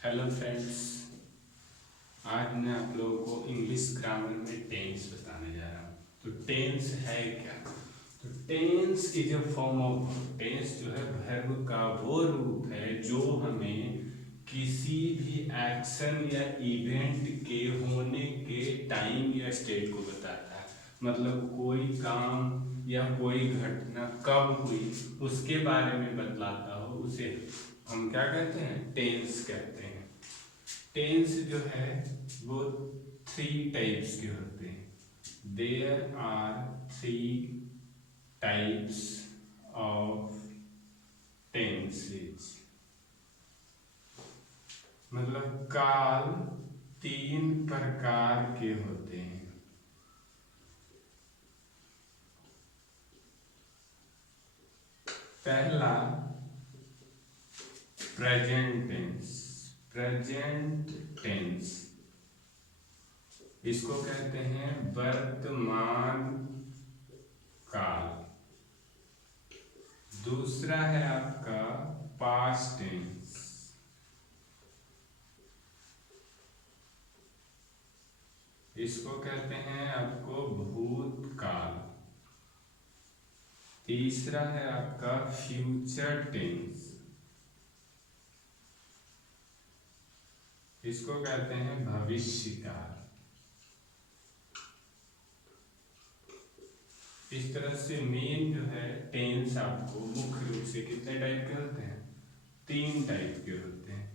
Hello friends. आज मैं आप लोगों को इंग्लिश ग्रामर में टेंस बताने जा रहा हूँ। तो टेंस है क्या? तो tense is a form of tense जो है वर्ब का वो रूप है जो हमें किसी भी एक्शन या इवेंट के होने के टाइम या स्टेट को बताता है। मतलब कोई काम या कोई घटना कब हुई उसके बारे में बतलाता हो उसे हम क्या कहते हैं? टेंस कहते हैं। टेंस जो है वो थ्री टाइप्स के होते हैं। There are three types of tenses. मतलब काल तीन प्रकार के होते हैं। पहला प्रेजेंट टेंस। प्रेजेंट टेंस इसको कहते हैं वर्तमान काल। दूसरा है आपका पास्ट टेंस। इसको कहते हैं आपको भूतकाल। तीसरा है आपका फ्यूचर टेंस। इसको कहते हैं भविष्यकाल। इस तरह से मेन जो है टेंस आपको मुख्य रूप से कितने टाइप के होते हैं? तीन टाइप के होते हैं।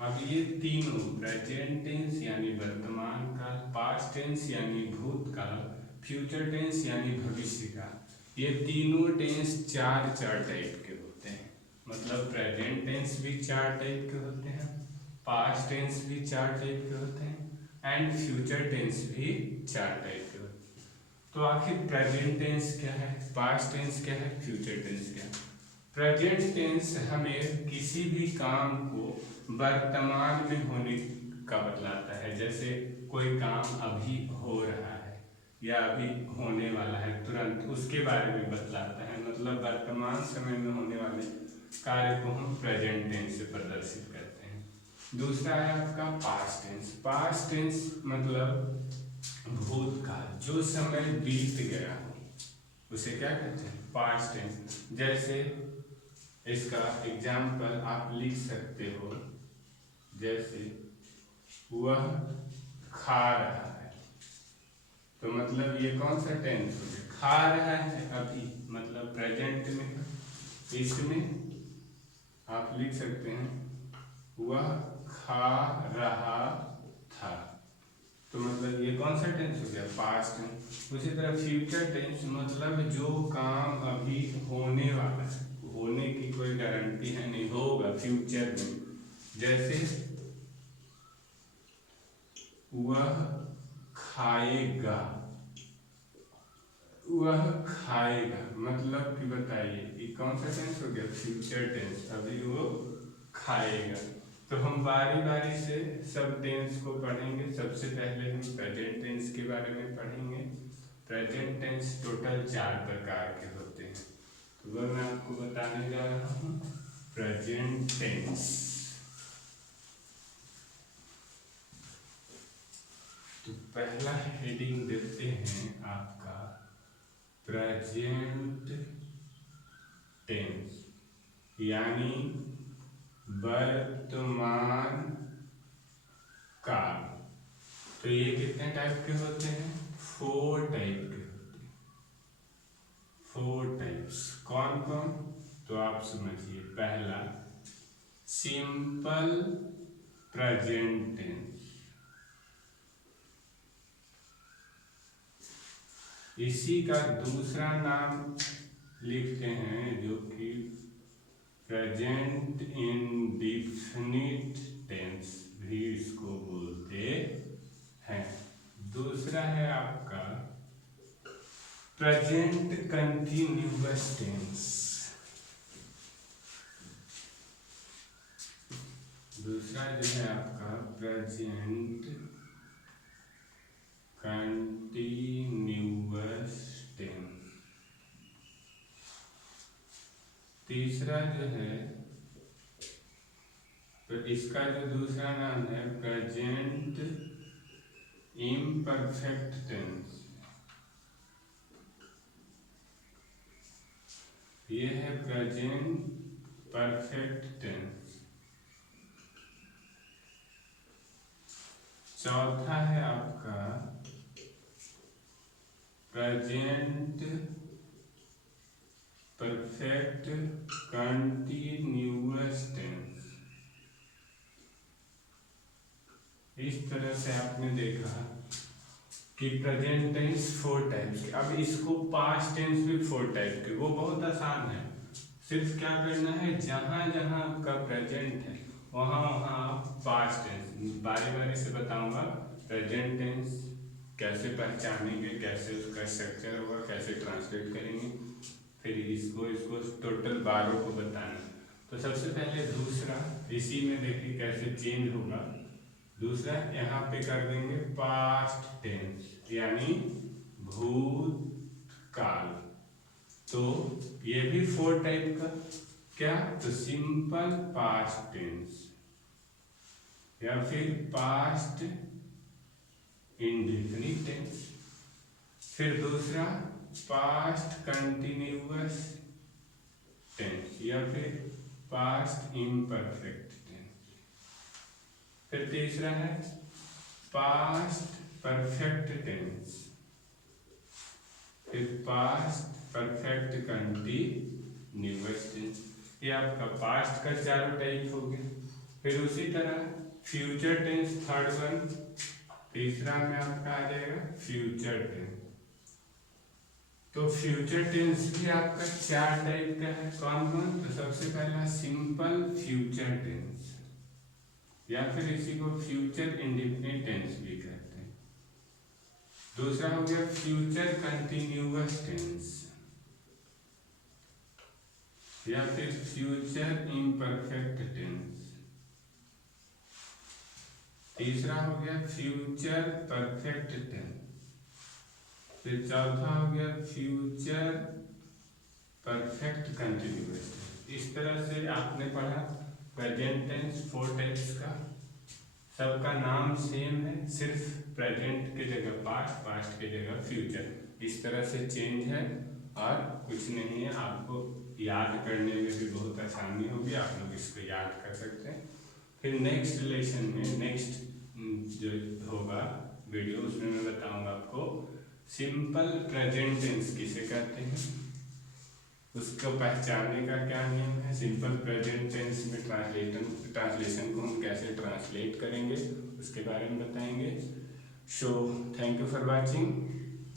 अब ये तीनों प्रेजेंट टेंस यानी वर्तमान काल, पास्ट टेंस यानी भूतकाल, फ्यूचर टेंस यानी भविष्यकाल, ये तीनों टेंस चार चार टाइप के होते हैं। मतलब प्रेजेंट टेंस भी चार टाइप के होते हैं, पास्ट टेंस भी चार टाइप के होते हैं एंड फ्यूचर टेंस भी चार टाइप के होते हैं। तो आखिर प्रेजेंट टेंस क्या है, पास्ट टेंस क्या है, फ्यूचर टेंस क्या है? प्रेजेंट टेंस हमें किसी भी काम को वर्तमान में होने का बतलाता है। जैसे कोई काम अभी हो रहा है या अभी होने वाला है, तुरंत उसके बारे में बतलाता है। मतलब वर्तमान समय में होने वाले कार्य को हम प्रेजेंट टेंस से प्रदर्शित करते हैं। दूसरा है आपका पास्ट टेंस। पास्ट टेंस मतलब भूतकाल, जो समय बीत गया हो उसे क्या कहते हैं? Past tense. जैसे इसका एग्जाम्पल आप लिख सकते हो, जैसे वह खा रहा है। तो मतलब ये कौन सा टेंस हो गया? खा रहा है अभी, मतलब प्रेजेंट में। इसमें आप लिख सकते हैं वह खा रहा था। तो मतलब ये कौन सा टेंस हो गया? Past tense. उसी तरह फ्यूचर टेंस मतलब जो काम अभी होने वाला है, होने की कोई गारंटी है नहीं, होगा फ्यूचर में। जैसे वह खाएगा। वह खाएगा मतलब कि बताइए ये कौन सा टेंस हो गया? Future tense. अभी वो खाएगा। तो हम बारी बारी से सब टेंस को पढ़ेंगे। सबसे पहले हम प्रेजेंट टेंस के बारे में पढ़ेंगे। प्रेजेंट टेंस टोटल चार प्रकार के होते हैं, तो वह मैं आपको बताने जा रहा हूँ। प्रेजेंट टेंस, तो पहला हेडिंग देते हैं आपका प्रेजेंट टेंस यानी वर्तमान काल। तो ये कितने टाइप के होते हैं? फोर टाइप के होते हैं। फोर टाइप्स कौन कौन? तो आप समझिए। पहला सिंपल प्रेजेंट टेंस। इसी का दूसरा नाम लिखते हैं जो कि प्रेजेंट इंडेफिनिट टेंस भी इसको बोलते हैं। दूसरा है आपका प्रेजेंट कंटिन्यूअस टेंस। दूसरा जो है आपका प्रेजेंट कंटिन्यूअस टेंस। तीसरा जो है तो इसका जो दूसरा नाम है प्रेजेंट इम्परफेक्ट टेंस। ये है प्रेजेंट परफेक्ट टेंस। चौथा है आपका प्रेजेंट परफेक्ट कंटिन्यूअस टेंस। इस तरह से आपने देखा कि प्रेजेंट टेंस 4 टाइप्स के। अब इसको पास्ट टेंस भी 4 टाइप के, वो बहुत आसान है। सिर्फ क्या करना है, जहां जहां आपका प्रेजेंट है वहां वहां आप पास्ट टेंस, बारी बारी से बताऊंगा प्रेजेंट टेंस कैसे पहचानेंगे, कैसे उसका स्ट्रक्चर होगा, कैसे ट्रांसलेट करेंगे, फिर इसको इसको टोटल 12 को बताना। तो सबसे पहले दूसरा, इसी में देखिए कैसे चेंज होगा। दूसरा यहाँ पे कर देंगे पास्ट टेंस यानी भूतकाल। तो ये भी 4 टाइप का, क्या, तो सिंपल पास्ट टेंस या फिर पास्ट इंडेफिनिट टेंस। फिर दूसरा पास्ट कंटिन्यूअस टेंस या फिर पास्ट इम्परफेक्ट टेंस। फिर तीसरा है पास्ट परफेक्ट टेंस, फिर पास्ट परफेक्ट कंटिन्यूअस टेंस। ये आपका पास्ट का 4 टाइप हो गया। फिर उसी तरह फ्यूचर टेंस थर्ड वन, तीसरा में आपका आ जाएगा फ्यूचर टेंस। तो फ्यूचर टेंस भी आपका 4 टाइप का है। कौन कौन, तो सबसे पहला सिंपल फ्यूचर टेंस या फिर इसी को फ्यूचर इंडेफिनिट टेंस भी कहते हैं। दूसरा हो गया फ्यूचर कंटिन्यूअस टेंस या फिर फ्यूचर इम्परफेक्ट टेंस। तीसरा हो गया फ्यूचर परफेक्ट टेंस। फिर चौथा हो गया फ्यूचर परफेक्ट कंटिन्यूअस टेंस। इस तरह से आपने पढ़ा प्रेजेंट टेंस 4 टाइप्स का। सबका नाम सेम है, सिर्फ प्रेजेंट के जगह पास्ट, पास्ट के जगह फ्यूचर, इस तरह से चेंज है और कुछ नहीं है। आपको याद करने में भी बहुत आसानी होगी, आप लोग इसको याद कर सकते हैं। फिर नेक्स्ट लेसन में, नेक्स्ट जो होगा वीडियो, उसमें मैं बताऊंगा आपको सिंपल प्रेजेंट टेंस किसे कहते हैं, उसको पहचानने का क्या नियम है, सिंपल प्रेजेंट टेंस में ट्रांसलेशन को हम कैसे ट्रांसलेट करेंगे उसके बारे में बताएंगे। So thank you for watching.